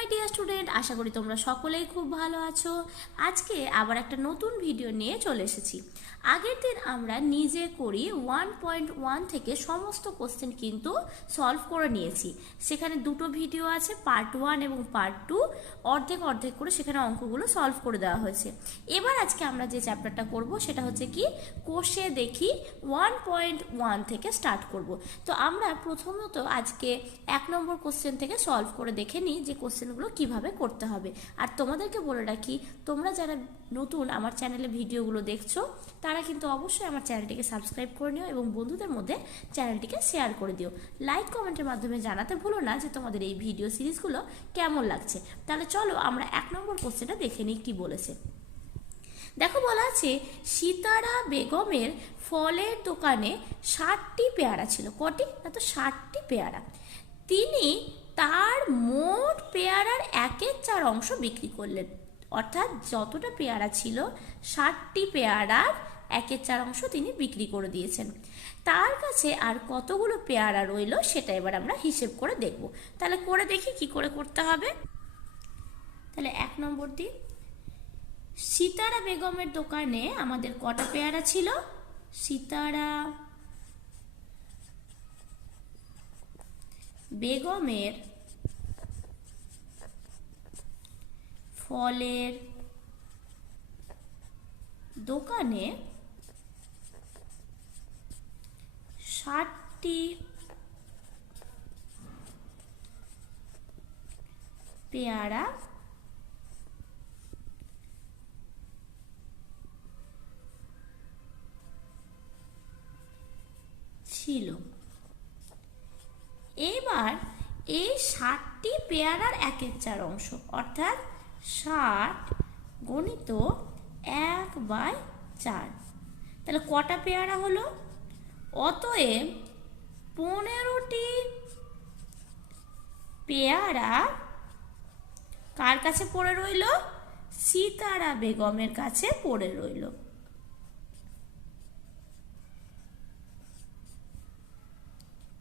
My dear student, আশা করি তোমরা সকলেই খুব ভালো আছো। আজকে আবার একটা নতুন ভিডিও নিয়ে চলে এসেছি। আগের দিন আমরা নিজে করি ওয়ান পয়েন্ট ওয়ান থেকে সমস্ত কোশ্চেন কিন্তু সলভ করে নিয়েছি। সেখানে দুটো ভিডিও আছে পার্ট ওয়ান এবং পার্ট টু অর্ধেক অর্ধেক করে সেখানে অঙ্কগুলো সলভ করে দেওয়া হয়েছে। এবার আজকে আমরা যে চ্যাপ্টারটা করব, সেটা হচ্ছে কি কোষে দেখি ওয়ান পয়েন্ট ওয়ান থেকে স্টার্ট করব। তো আমরা প্রথমত আজকে এক নম্বর কোশ্চেন থেকে সলভ করে দেখে নিই যে কোশ্চেনগুলো কীভাবে করতে হবে। আর তোমাদেরকে বলে রাখি, তোমরা যারা নতুন আমার চ্যানেলে ভিডিওগুলো দেখছ, তারা কিন্তু অবশ্যই আমার চ্যানেলটিকে সাবস্ক্রাইব করে নিও এবং বন্ধুদের মধ্যে চ্যানেলটিকে শেয়ার করে দিও। লাইক, কমেন্টের মাধ্যমে জানাতে ভুলো না যে তোমাদের এই ভিডিও সিরিজগুলো কেমন লাগছে। তাহলে চলো আমরা এক নম্বর কোশ্চেনটা দেখে নিই কি বলেছে। দেখো বলা আছে, সীতারা বেগমের ফলের দোকানে ষাটটি পেয়ারা ছিল। কটি? না তো ষাটটি পেয়ারা। তিনি তার মোট পেয়ারার একের চার অংশ বিক্রি করলেন। অর্থাৎ যতটা পেয়ারা ছিল, ষাটটি পেয়ারার একের চার অংশ তিনি বিক্রি করে দিয়েছেন। তার কাছে আর কতগুলো পেয়ারা রইল সেটা এবার আমরা হিসেব করে দেখব। তাহলে করে দেখি কি করে করতে হবে। তাহলে এক নম্বর দিই সীতারা বেগমের দোকানে আমাদের কটা পেয়ারা ছিল? সীতারা বেগমের ফলের দোকানে ষাটটি পেয়ারা ছিল। এবার এই ষাটটি পেয়ারার একের চার অংশ অর্থাৎ ষাট গণিত এক বাই চার। তাহলে কটা পেয়ারা হলো? অতএব পনেরোটি পেয়ারা কার কাছে পড়ে রইল? সীতারা বেগমের কাছে পড়ে রইল।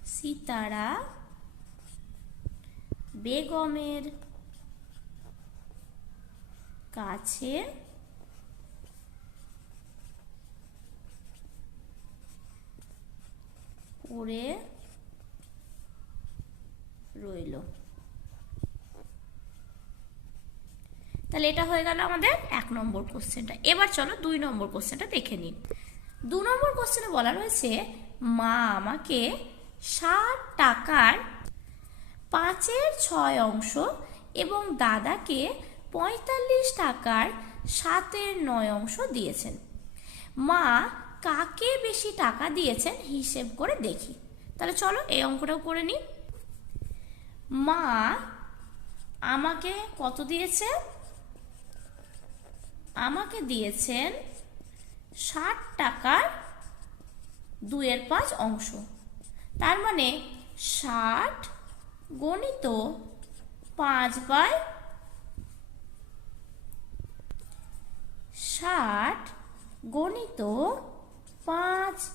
সীতারা বেগমের কাছে পড়ে রইল। তাহলে এটা হয়ে গেল আমাদের এক নম্বর কোশ্চেনটা। এবার চলো দুই নম্বর কোশ্চেনটা দেখে নিই। দু নম্বর কোশ্চেনে বলা রয়েছে, মা আমাকে ষাট টাকার পাঁচের ছয় অংশ এবং দাদাকে পঁয়তাল্লিশ টাকার সাতের নয় অংশ দিয়েছেন। মা কাকে বেশি টাকা দিয়েছেন হিসেব করে দেখি। তাহলে চলো এই অঙ্কটাও করে নিই। মা আমাকে কত দিয়েছে আমাকে দিয়েছেন ষাট টাকার দুয়ের পাঁচ অংশ। তার মানে ষাট গণিত পাঁচ বাই ষাট গণিত পাঁচ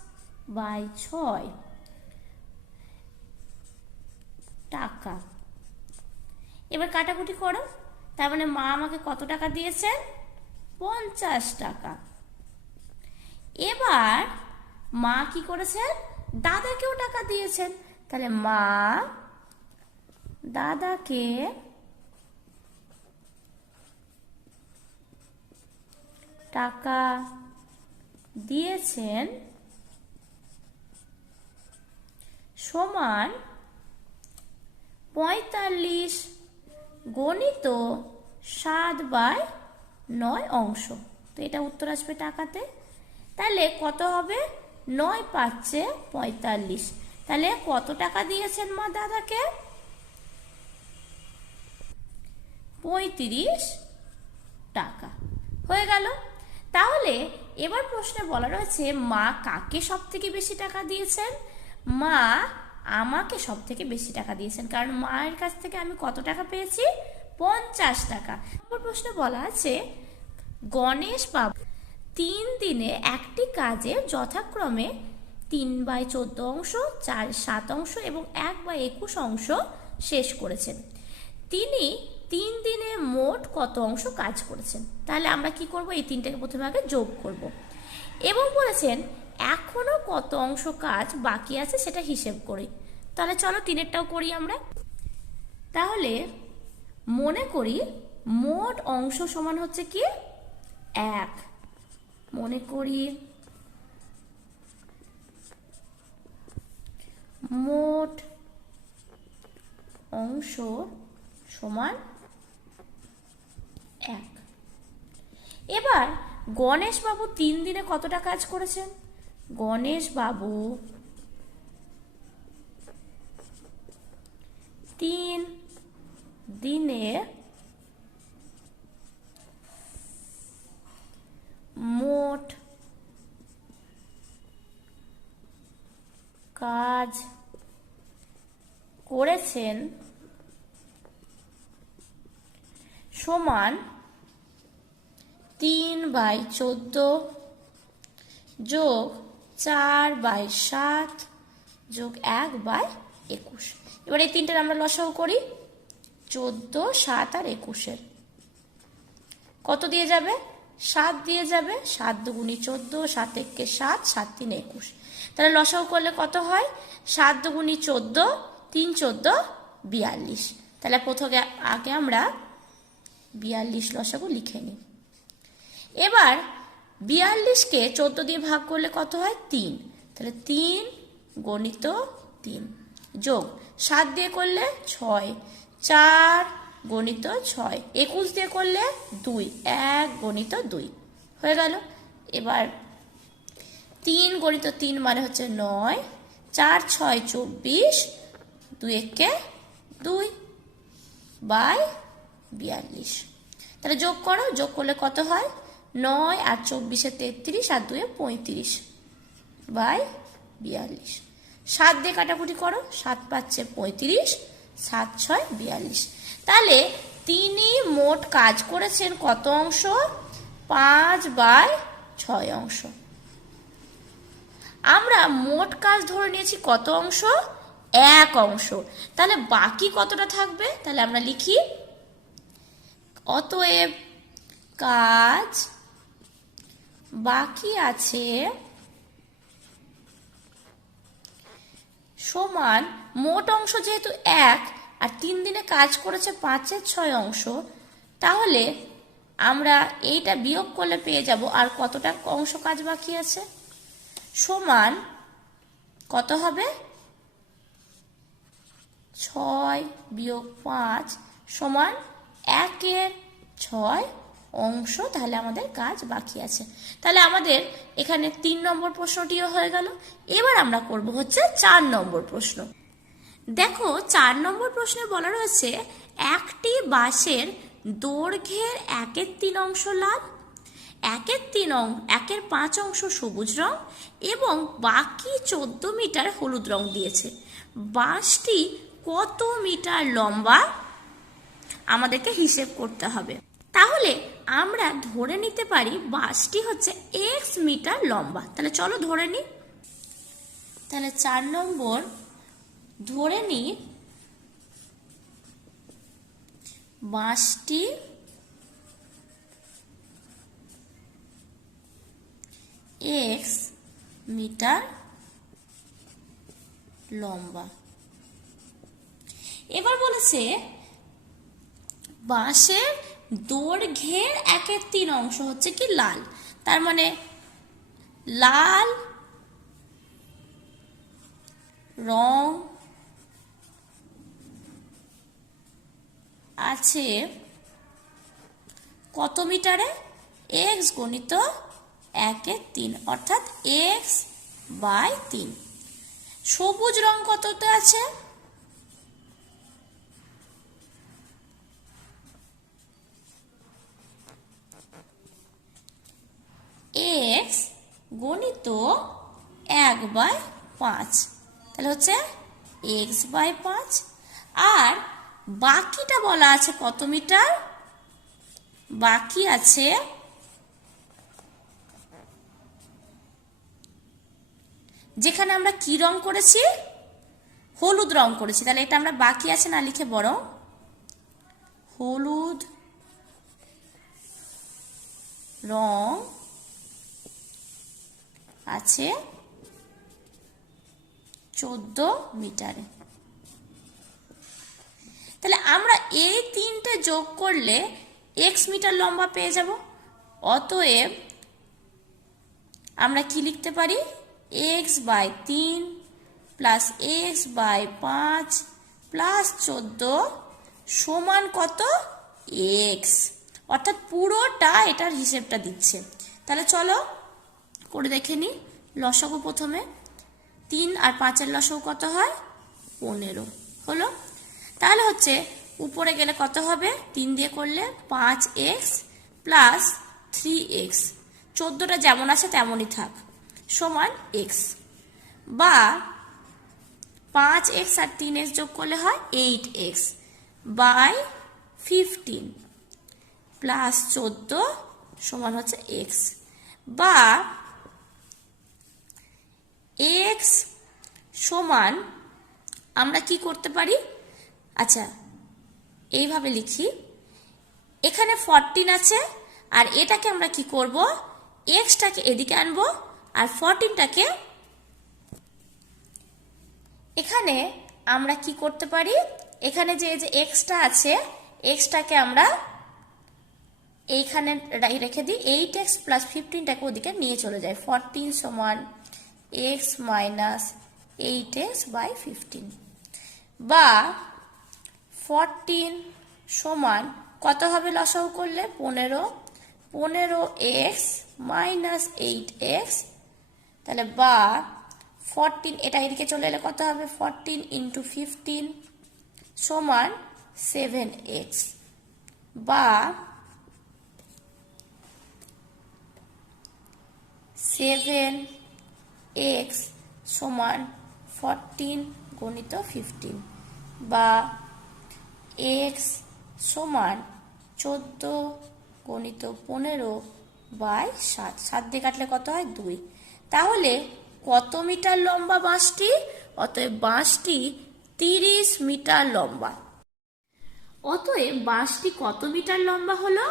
বাই ছয় টাকা। এবার কাটাকুটি করো। তার মানে মা আমাকে কত টাকা দিয়েছেন? পঞ্চাশ টাকা। এবার মা কি করেছেন? দাদাকেও টাকা দিয়েছেন। তাহলে মা দাদাকে টাকা দিয়েছেন সমান পঁয়তাল্লিশ গণিত সাত বাই নয় অংশ। তো এটা উত্তর আসবে টাকাতে। তাহলে কত হবে? নয় পাচ্ছে পঁয়তাল্লিশ। তাহলে কত টাকা দিয়েছেন মা দাদাকে? পঁয়ত্রিশ টাকা। হয়ে গেল। তাহলে এবার প্রশ্নে বলা রয়েছে, মা কাকে সব থেকে বেশি টাকা দিয়েছেন? মা আমাকে সব থেকে বেশি টাকা দিয়েছেন। কারণ মায়ের কাছ থেকে আমি কত টাকা পেয়েছি? পঞ্চাশ টাকা। নম্বর প্রশ্নে বলা আছে, গণেশ বাবু তিন দিনে একটি কাজে যথাক্রমে তিন বাই চোদ্দ অংশ, চার সাত অংশ এবং এক বাই একুশ অংশ শেষ করেছেন। তিনি তিন দিনে মোট কত অংশ কাজ করেছেন? তাহলে আমরা কি করব? এই তিনটাকে প্রথমে আগে যোগ করব। এবং বলেছেন, এখনও কত অংশ কাজ বাকি আছে সেটা হিসেব করি। তাহলে চলো তিনেরটাও করি আমরা। তাহলে মনে করি মোট অংশ সমান হচ্ছে কি? এক। মনে করি মোট অংশ সমান এক। এবার গণেশ বাবু তিন দিনে কতটা কাজ করেছেন? গণেশ বাবু তিন দিনে মোট কাজ করেছেন সমান তিন বাই চোদ্দ যোগ চার বাই সাত যোগ এক বাই একুশ। এবার এই তিনটার আমরা লসাও করি চোদ্দ, সাত আর একুশের। কত দিয়ে যাবে? সাত দিয়ে যাবে। সাত দুগুণি চোদ্দ, সাত একে সাত সাত তিন একুশ। তাহলে লসাও করলে কত হয়? সাত দুগুণি চোদ্দ, তিন চোদ্দ, বিয়াল্লিশ। তাহলে প্রথমে আগে আমরা বিয়াল্লিশ লসাগু লিখে নিই। এবার বিয়াল্লিশকে চোদ্দ দিয়ে ভাগ করলে কত হয়? তিন। তাহলে তিন গণিত তিন। যোগ সাত দিয়ে করলে ছয়। চার গণিত ছয়। একুশ দিয়ে করলে দুই। এক গণিত দুই। হয়ে গেল। এবার তিন গণিত তিন মানে হচ্ছে নয়। চার ছয় চব্বিশ। দুই একে দুই বাই বিয়াল্লিশ। তাহলে যোগ করো। যোগ করলে কত হয়? নয় আর চব্বিশে তেত্রিশ আর দুয়ে পঁয়ত্রিশ বাই বিয়াল্লিশ। সাত দিয়ে কাটাকুটি করো, সাত পাচ্ছে পঁয়ত্রিশ, সাত ছয় বিয়াল্লিশ। তাহলে তিনি মোট কাজ করেছেন কত অংশ? পাঁচ বাই ছয় অংশ। আমরা মোট কাজ ধরে নিয়েছি কত অংশ? এক অংশ। তাহলে বাকি কতটা থাকবে? তাহলে আমরা লিখি। অতএব কাজ বাকি আছে সমান মোট অংশ যেহেতু এক, আর তিন দিনে কাজ করেছে পাঁচের ছয় অংশ, তাহলে আমরা এইটা বিয়োগ করলে পেয়ে যাব, আর কতটা অংশ কাজ বাকি আছে? সমান কত হবে? ছয় বিয়োগ পাঁচ সমান একের ছয় অংশ, তাহলে আমাদের কাজ বাকি আছে। তাহলে আমাদের এখানে তিন নম্বর প্রশ্নটিও হয়ে গেল। এবার আমরা করব হচ্ছে চার নম্বর প্রশ্ন। দেখো, চার নম্বর প্রশ্নে বলা রয়েছে, একটি বাঁশের দৈর্ঘ্যের একের তিন অংশ লাল, একের তিন অং, একের পাঁচ অংশ সবুজ রং, এবং বাকি চোদ্দ মিটার হলুদ রং দিয়েছে। বাঁশটি কত মিটার লম্বা? আমাদেরকে হিসেব করতে হবে। তাহলে আমরা ধরে নিতে পারি বাসটি হচ্ছে এক্স মিটার লম্বা। তাহলে চলো ধরে নিই তাহলে চার নম্বর, ধরে নিই বাঁশটি এক্স মিটার লম্বা। এবার বলেছে বাঁশের দৈর্ঘ্যের একের তিন অংশ হচ্ছে কি লাল। তার মানে লাল রং আছে কত মিটারে? এক্স গণিত একের তিন, অর্থাৎ এক্স বাই তিন। সবুজ রং কততে আছে? এক্স গণিত এক বাই পাঁচ। তাহলে হচ্ছে এক্স বাই পাঁচ। আর বাকিটা বলা আছে কত মিটার? বাকি আছে যেখানে আমরা কি রং করেছি? হলুদ রং করেছি। তাহলে এটা আমরা বাকি আছে না লিখে বরং? হলুদ রং আছে চোদ্দ মিটারে। তাহলে আমরা এই তিনটে যোগ করলে এক্স মিটার লম্বা পেয়ে যাব, অতএব আমরা কি লিখতে পারি? এক্স বাই তিন প্লাস এক্স বাই পাঁচ প্লাস চোদ্দ সমান কত? এক্স অর্থাৎ পুরোটা এটার হিসেবটা দিচ্ছে। তাহলে চলো করে দেখে নি। লসাগু প্রথমে। তিন আর পাঁচের লসাগু কত হয়? পনেরো। হলো? তাহলে হচ্ছে উপরে গেলে কত হবে? তিন দিয়ে করলে পাঁচ এক্স প্লাস থ্রি এক্স। চোদ্দোটা যেমন আছে তেমনই থাক। সমান এক্স। বা পাঁচ এক্স আর তিন এক্স যোগ করলে হয় eight x by fifteen plus চোদ্দ সমান হচ্ছে এক্স। বা এক্স সমান আমরা কি করতে পারি? আচ্ছা এইভাবে লিখি। এখানে ফরটিন আছে, আর এটাকে আমরা কি করব? এক্সটাকে এদিকে আনব, আর ফরটিনটাকে এখানে আমরা কি করতে পারি? এখানে যে যে এক্সটা আছে এক্সটাকে আমরা এইখানে রেখে দিই। এইট এক্স প্লাস ফিফটিনটাকে ওদিকে নিয়ে চলে যায়। ফরটিন সমান x minus eight x by fifteen. বা ফরটিন সমান কত হবে লসাগু করলে? পনেরো। পনেরো এক্স মাইনাস এইট এক্স। তাহলে বা ফরটিন, এটা এদিকে চলে এলে কত হবে? ফরটিন ইন্টু ফিফটিন সমান সেভেন এক্স। বা সেভেন এক্স সমান ফরটিন গণিত ফিফটিন বা এক্স সমান চোদ্দ গণিত পনেরো বাই সাত। সাত দিয়ে কাটলে কত হয়? দুই। তাহলে কত মিটার লম্বা বাঁশটি? অতএব বাঁশটি তিরিশ মিটার লম্বা। অতএব বাঁশটি কত মিটার লম্বা হলো?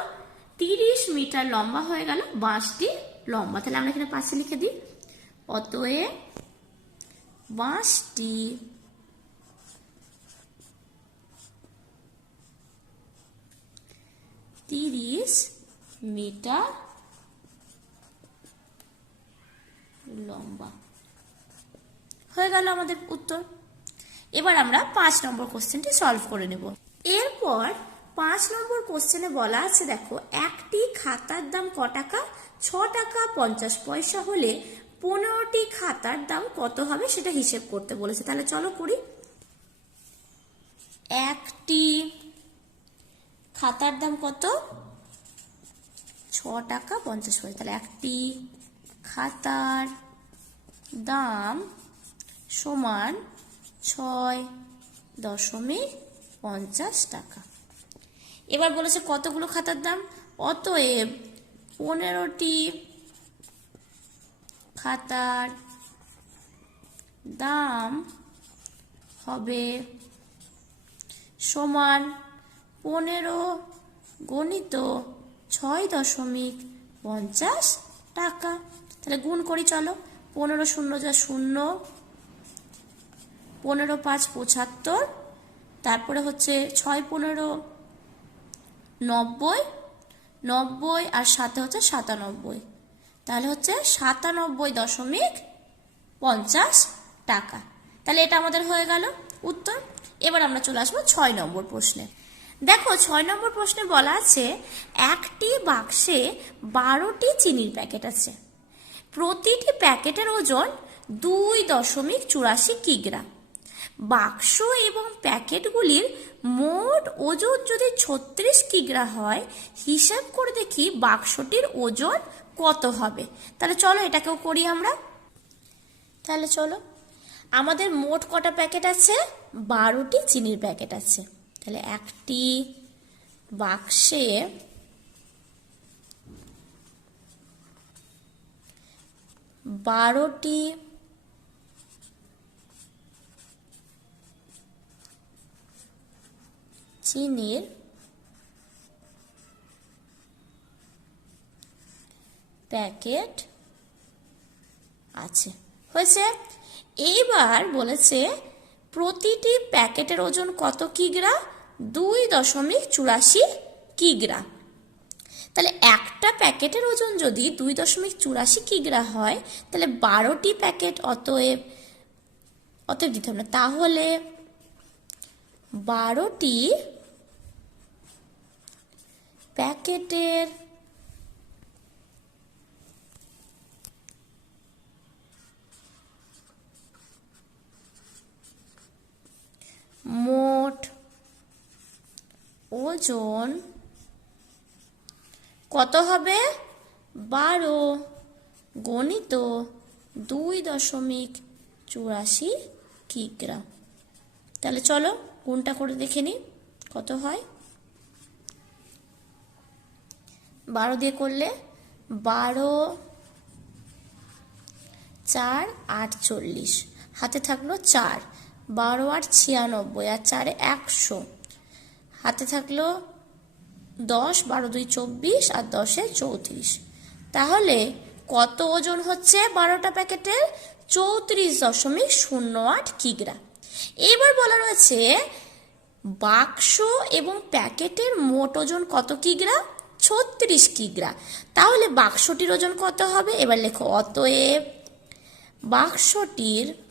তিরিশ মিটার লম্বা হয়ে গেল বাঁশটি লম্বা। তাহলে আমরা এখানে পাশে লিখে দিই। অতএব বাঁশটি তিরিশ মিটার লম্বা। হয়ে গেল আমাদের উত্তর। এবার আমরা পাঁচ নম্বর কোশ্চেনটি সলভ করে নেব। এরপর পাঁচ নম্বর কোশ্চেনে বলা আছে, দেখো, একটি খাতার দাম ক টাকা? ছ টাকা পঞ্চাশ পয়সা হলে পনেরোটি খাতার দাম কত হবে সেটা হিসেব করতে বলেছে। তাহলে চলো করি। একটি খাতার দাম কত? ছ টাকা পঞ্চাশ পয়সা। তাহলে একটি খাতার দাম সমান ছয় দশমিক পঞ্চাশ টাকা। এবার বলেছে কতগুলো খাতার দাম? অতএব পনেরোটি খাতার দাম হবে সমান পনেরো গণিত ছয় দশমিক পঞ্চাশ টাকা। তাহলে গুণ করি চলো, পনেরো শূন্য যা শূন্য, পনেরো পাঁচ পঁচাত্তর, তারপরে হচ্ছে ছয় পনেরো নব্বই নব্বই আর সাথে হচ্ছে সাতানব্বই। তাহলে হচ্ছে সাতানব্বই দশমিক পঞ্চাশ টাকা। তাহলে এটা আমাদের হয়ে গেল উত্তর। এবার আমরা চলে আসব ছয় নম্বর প্রশ্নে। দেখো, ছয় নম্বর প্রশ্নে বলা আছে, একটি বাক্সে বারোটি চিনির প্যাকেট আছে। প্রতিটি প্যাকেটের ওজন দুই দশমিক চুরাশি কিগ্রা। বাক্স এবং প্যাকেটগুলির মোট ওজন যদি ছত্রিশ কিগ্রা হয়, হিসাব করে দেখি বাক্সটির ওজন কত হবে? তাহলে চলো এটাকেও করি আমরা। তাহলে চলো। আমাদের মোট কটা প্যাকেট আছে? বারোটি চিনির প্যাকেট আছে। তাহলে একটি বাক্সে বারোটি চিনির প্যাকেট আছে। হয়েছে? এইবার বলেছে, প্রতিটি প্যাকেটের ওজন কত কিগ্রা? দুই দশমিক চুরাশি কিগ্রা। তাহলে একটা প্যাকেটের ওজন যদি দুই দশমিক চুরাশি কিগ্রা হয়, তাহলে বারোটি প্যাকেট অতএব অতএব দিতে হবে না। তাহলে বারোটি প্যাকেটের মোট ওজন কত হবে? বারো গণিত দুই দশমিক চুরাশি কিগ্রা তাহলে চলো গুণটা করে দেখে নিই, কত হয়? বারো দিয়ে করলে বারো চার আটচল্লিশ। হাতে থাকল চার। বারো আট ছিয়ানব্বই আর চারে একশো। হাতে থাকল দশ, বারো দুই চব্বিশ আর দশে চৌত্রিশ। তাহলে কত ওজন হচ্ছে বারোটা প্যাকেটের? চৌত্রিশ দশমিক শূন্য আট কিগ্রা। এবার বলা রয়েছে বাক্স এবং প্যাকেটের মোট ওজন কত কিগ্রা? ছত্রিশ কিগ্রা। তাহলে বাক্সটির ওজন কত হবে? এবার লেখো, অতএব বাক্সটির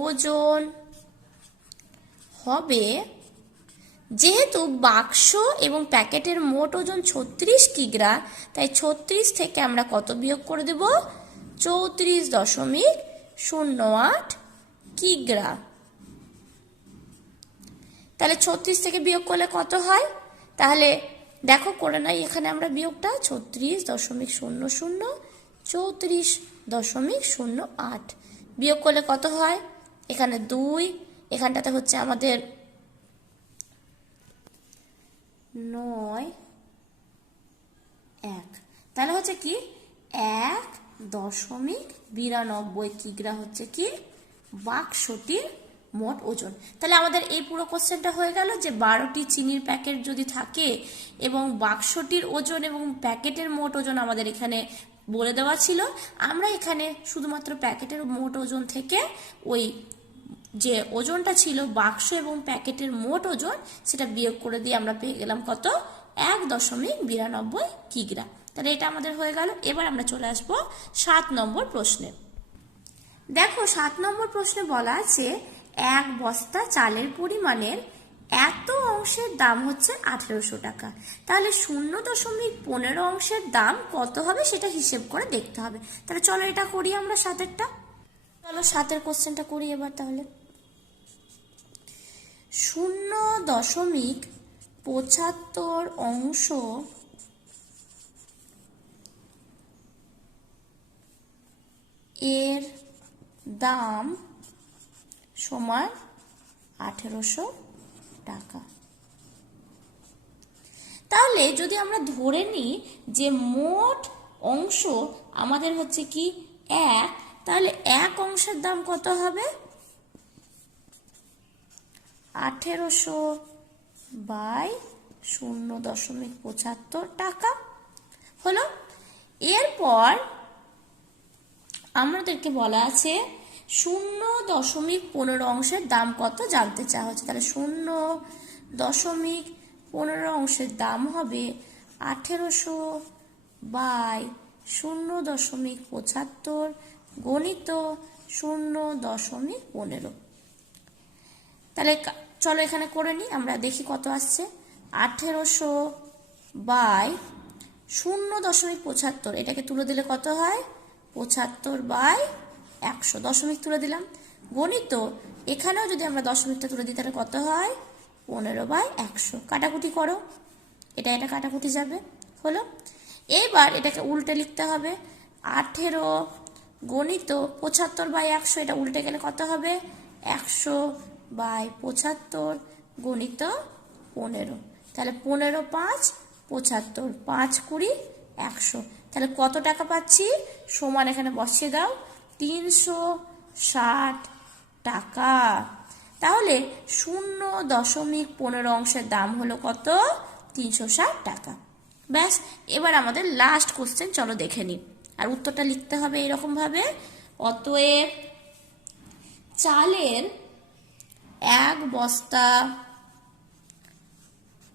ওজন হবে যেহেতু বাক্স এবং প্যাকেটের মোট ওজন ছত্রিশ কিগ্রা, তাই ছত্রিশ থেকে আমরা কত বিয়োগ করে দেব? চৌত্রিশ দশমিক শূন্য আট কিগ্রা। তাহলে ছত্রিশ থেকে বিয়োগ করলে কত হয়? তাহলে দেখো, করে নাই এখানে আমরা বিয়োগটা ছত্রিশ দশমিক শূন্য শূন্য, চৌত্রিশ দশমিক শূন্য আট বিয়োগ করলে কত হয়? এখানে দুই, এখানটাতে হচ্ছে আমাদের নয়, এক। তাহলে হচ্ছে কি? এক দশমিক বিরানব্বই কিগ্রা হচ্ছে কি? বাক্সটির মোট ওজন। তাহলে আমাদের এই পুরো কোশ্চেনটা হয়ে গেল যে বারোটি চিনির প্যাকেট যদি থাকে এবং বাক্সটির ওজন এবং প্যাকেটের মোট ওজন আমাদের এখানে বলে দেওয়া ছিল, আমরা এখানে শুধুমাত্র প্যাকেটের মোট ওজন থেকে ওই যে ওজনটা ছিল বাক্স এবং প্যাকেটের মোট ওজন, সেটা বিয়োগ করে দিয়ে আমরা পেয়ে গেলাম কত? এক দশমিক বিরানব্বই কিগ্রা। তাহলে এটা আমাদের হয়ে গেল। এবার আমরা চলে আসব সাত নম্বর প্রশ্নে। দেখো, সাত নম্বর প্রশ্নে বলা আছে, এক বস্তা চালের পরিমাণের এত অংশের দাম হচ্ছে আঠেরোশো টাকা। তাহলে শূন্য দশমিক পনেরো অংশের দাম কত হবে সেটা হিসেব করে দেখতে হবে। তাহলে চলো এটা করি আমরা সাতেরটা। চলো সাতের কোশ্চেনটা করি এবার তাহলে। শূন্য দশমিক পঁচাত্তর অংশ এর দাম সমান আঠেরোশো টাকা। তাহলে যদি আমরা ধরে নিই যে মোট অংশ আমাদের হচ্ছে কি এক, তাহলে এক অংশের দাম কত হবে? আঠেরোশো বাই শূন্য দশমিক পঁচাত্তর টাকা হলো। এরপর আমাদেরকে বলা আছে শূন্য দশমিক পনেরো অংশের দাম কত জানতে চাওয়া হচ্ছে। তাহলে শূন্য দশমিক পনেরো অংশের দাম হবে আঠেরোশো বাই শূন্য দশমিক পঁচাত্তর গণিত শূন্য দশমিক পনেরো। তাহলে চলো এখানে করে নিই, আমরা দেখি কত আসছে। আঠেরোশো বাই শূন্য দশমিক পঁচাত্তর, এটাকে তুলে দিলে কত হয়? পঁচাত্তর বাই একশো দশমিক তুলে দিলাম। গণিত, এখানেও যদি আমরা দশমিকটা তুলে দিই, তাহলে কত হয়? পনেরো বাই একশো। কাটাকুটি করো। এটা এটা কাটাকুটি যাবে। হলো? এবার এটাকে উল্টে লিখতে হবে। আঠেরো গণিত, পঁচাত্তর বাই একশো, এটা উল্টে গেলে কত হবে? একশো বাই পঁচাত্তর গণিত পনেরো। তাহলে পনেরো পাঁচ, পঁচাত্তর পাঁচ কুড়ি একশো। তাহলে কত টাকা পাচ্ছি? সমান এখানে বসিয়ে দাও। তিনশো ষাট টাকা। তাহলে শূন্য দশমিক পনেরো অংশের দাম হলো কত? তিনশো ষাট টাকা। ব্যাস, এবার আমাদের লাস্ট কোশ্চেন চলো দেখে নিই। আর উত্তরটা লিখতে হবে এরকমভাবে। অতএব চালের এক বস্তা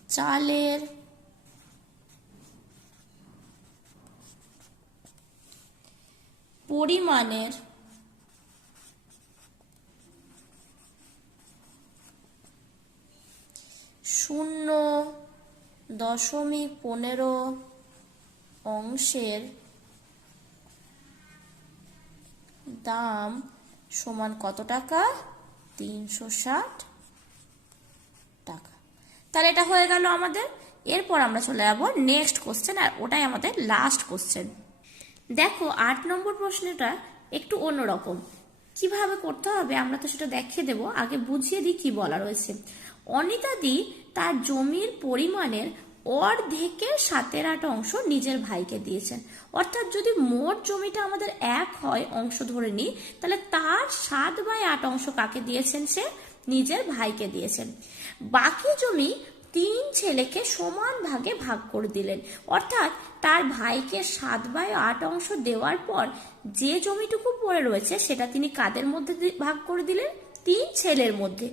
চালের পরিমাণের শূন্য দশমিক পনেরো অংশের দাম সমান কত টাকা? তিনশো ষাট টাকা। তাহলে এটা হয়ে গেল আমাদের। এরপর আমরা চলে যাব নেক্সট কোশ্চেন আর ওটাই আমাদের লাস্ট কোশ্চেন দেখো, আট নম্বর প্রশ্নটা একটু অন্যরকম। কীভাবে করতে হবে? আমরা তো সেটা দেখিয়ে দেব। আগে বুঝিয়ে দিই কি বলা রয়েছে। অনিতাদি তার জমির পরিমাণের অর্ধেকের সাতের আট অংশ নিজের ভাইকে দিয়েছেন। অর্থাৎ যদি মোট জমিটা আমাদের এক হয় অংশ ধরে নিই, তাহলে তার সাত বাই আট অংশ কাকে দিয়েছেন সে? নিজের ভাইকে দিয়েছেন। বাকি জমি তিন ছেলেকে সমান ভাগে ভাগ করে দিলেন। অর্থাৎ তার ভাইকে সাত বাই আট অংশ দেওয়ার পর যে জমিটুকু পড়ে রয়েছে, সেটা তিনি কাদের মধ্যে ভাগ করে দিলেন? তিন ছেলের মধ্যে।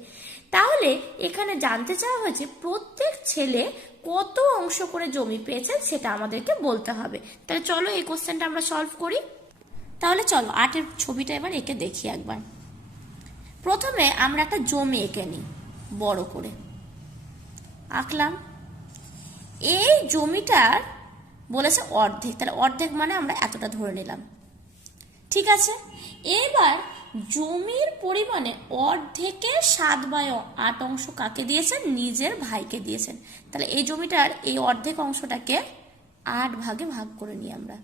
তাহলে এখানে জানতে চাওয়া হয়েছে, প্রত্যেক ছেলে কত অংশ করে জমি পেয়েছেন সেটা আমাদেরকে বলতে হবে। তাহলে চলো এই কোশ্চেনটা আমরা সলভ করি। তাহলে চলো আটের ছবিটা এবার এঁকে দেখি একবার। প্রথমে আমরা একটা জমি এঁকে নিই, বড় করে। আঁকলাম। এই জমিটার বলেছে অর্ধেক, তাহলে অর্ধেক মানে আমরা এতটা ধরে নিলাম। ঠিক আছে? এবার জমির পরিমাণে অর্ধেকে সাত বাই আট অংশ কাকে দিয়েছেন? নিজের ভাইকে দিয়েছেন। তাহলে এই জমিটার এই অর্ধেক অংশটাকে আট ভাগে ভাগ করে নিই আমরা।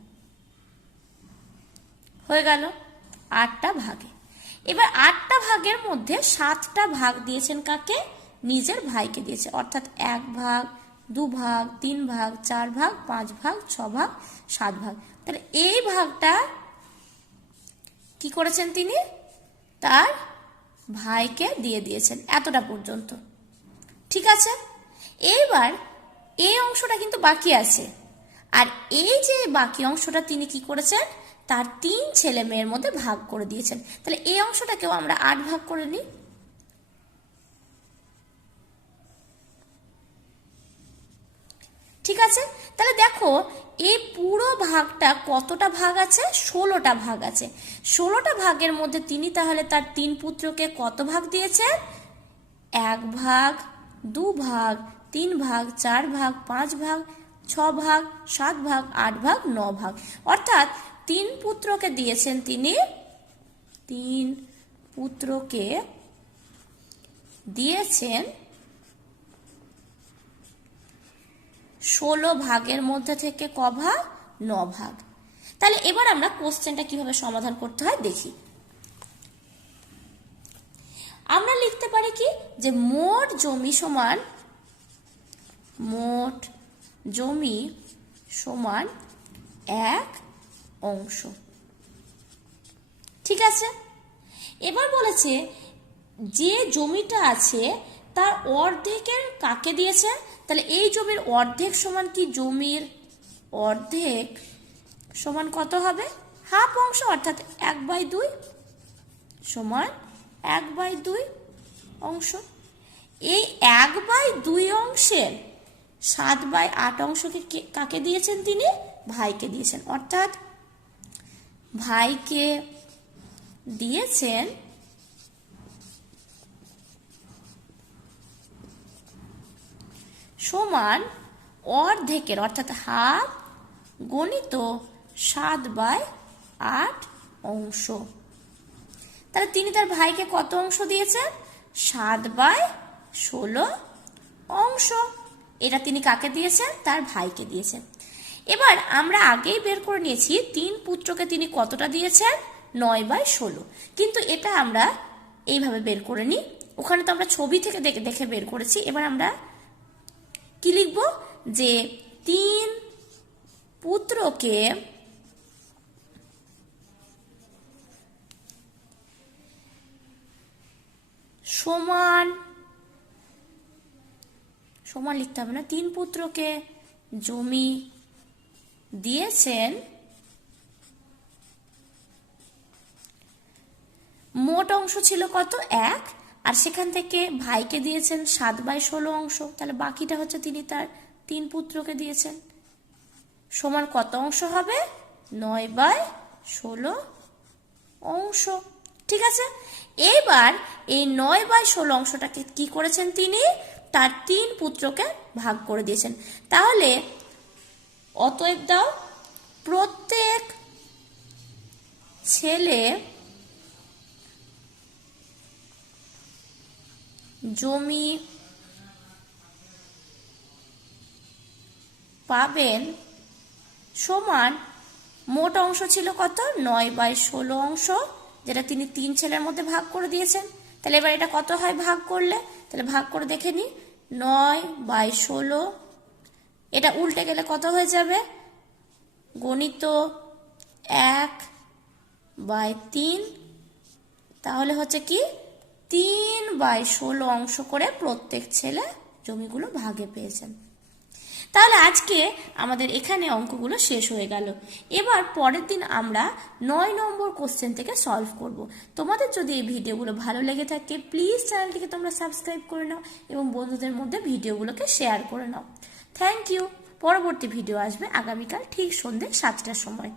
হয়ে গেল আটটা ভাগে। এবার আটটা ভাগের মধ্যে সাতটা ভাগ দিয়েছেন কাকে? নিজের ভাইকে দিয়েছে। অর্থাৎ এক ভাগ, দু ভাগ, তিন ভাগ, চার ভাগ, পাঁচ ভাগ, ছ ভাগ, সাত ভাগ। তাহলে এই ভাগটা কি করেছেন তিনি? তার ভাইকে দিয়ে দিয়েছেন এতটা পর্যন্ত। ঠিক আছে? এইবার এই অংশটা কিন্তু বাকি আছে। আর এই যে বাকি অংশটা তিনি কি করেছেন? তার তিন ছেলে মেয়ের মধ্যে ভাগ করে দিয়েছেন। তাহলে এই অংশটাকেও আমরা আট ভাগ করে নিই। ঠিক আছে? তাহলে দেখো, এই পুরো ভাগটা কতটা ভাগ আছে? ষোলোটা ভাগ আছে। ষোলোটা ভাগের মধ্যে তিনি তাহলে তার তিন পুত্রকে কত ভাগ দিয়েছেন? এক ভাগ, দু ভাগ, তিন ভাগ, চার ভাগ, পাঁচ ভাগ, ছ ভাগ, সাত ভাগ, আট ভাগ, ন ভাগ। অর্থাৎ তিন পুত্রকে দিয়েছেন তিনি, তিন পুত্রকে দিয়েছেন ষোলো ভাগের মধ্যে থেকে ক ভাগ? ন ভাগ। তাহলে এবার আমরা কোশ্চেনটা কীভাবে সমাধান করতে হয় দেখি। আমরা লিখতে পারি কি? যে মোট জমি সমান, মোট জমি সমান এক অংশ। ঠিক আছে? এবার বলেছে যে জমিটা আছে তার অর্ধেকের কাকে দিয়েছে? তাহলে এই জমির অর্ধেক সমান কি জমির অর্ধেক সমান কত হবে? হাফ অংশ, অর্থাৎ এক বাই দুই সমান এক বাই দুই অংশ। এই এক বাই দুই অংশের সাত বাই আট অংশকে কাকে দিয়েছেন তিনি? ভাইকে দিয়েছেন। অর্থাৎ ভাইকে দিয়েছেন সমান অর্ধেকের, অর্থাৎ হাফ গণিত সাত বাই আট অংশ। তাহলে তিনি তার ভাইকে কত অংশ দিয়েছেন? সাত বাই ষোলো অংশ। এটা তিনি কাকে দিয়েছেন? তার ভাইকে দিয়েছেন। এবার আমরা আগেই বের করে নিয়েছি, তিন পুত্রকে তিনি কতটা দিয়েছেন? নয় বাই ষোলো। কিন্তু এটা আমরা এইভাবে বের করে নিই। ওখানে তো আমরা ছবি থেকে দেখে দেখে বের করেছি। এবার আমরা কি লিখব? যে তিন পুত্রকে সমান সমান লিখতে হবে না, তিন পুত্রকে জমি দিয়েছেন মোট অংশ ছিল কত? এক। আর সেখান থেকে ভাইকে দিয়েছেন সাত বাই ষোলো অংশ। তাহলে বাকিটা হচ্ছে তিনি তার তিন পুত্রকে দিয়েছেন। সমান কত অংশ হবে? নয় বাই ষোলো অংশ। ঠিক আছে? এইবার এই নয় বাই ষোলো অংশটাকে কি করেছেন তিনি? তার তিন পুত্রকে ভাগ করে দিয়েছেন। তাহলে অতএব দাও প্রত্যেক ছেলে জমি পাবেন সমান মোট অংশ ছিল কত? নয় বাই ষোলো অংশ, যেটা তিনি তিন ছেলের মধ্যে ভাগ করে দিয়েছেন। তাহলে এবার এটা কত হয় ভাগ করলে? তাহলে ভাগ করে দেখে নি নয় বাই ষোলো, এটা উল্টে গেলে কত হয়ে যাবে? গণিত এক বাই তিন, তাহলে হচ্ছে কি? তিন বাই ষোলো অংশ করে প্রত্যেক ছেলে জমিগুলো ভাগে পেয়েছেন। তাহলে আজকে আমাদের এখানে অঙ্কগুলো শেষ হয়ে গেল। এবার পরের দিন আমরা নয় নম্বর কোশ্চেন থেকে সলভ করব। তোমাদের যদি এই ভিডিওগুলো ভালো লেগে থাকে প্লিজ চ্যানেলটিকে তোমরা সাবস্ক্রাইব করে নাও এবং বন্ধুদের মধ্যে ভিডিওগুলোকে শেয়ার করে নাও। থ্যাংক ইউ পরবর্তী ভিডিও আসবে আগামীকাল ঠিক সন্ধ্যে সাতটার সময়।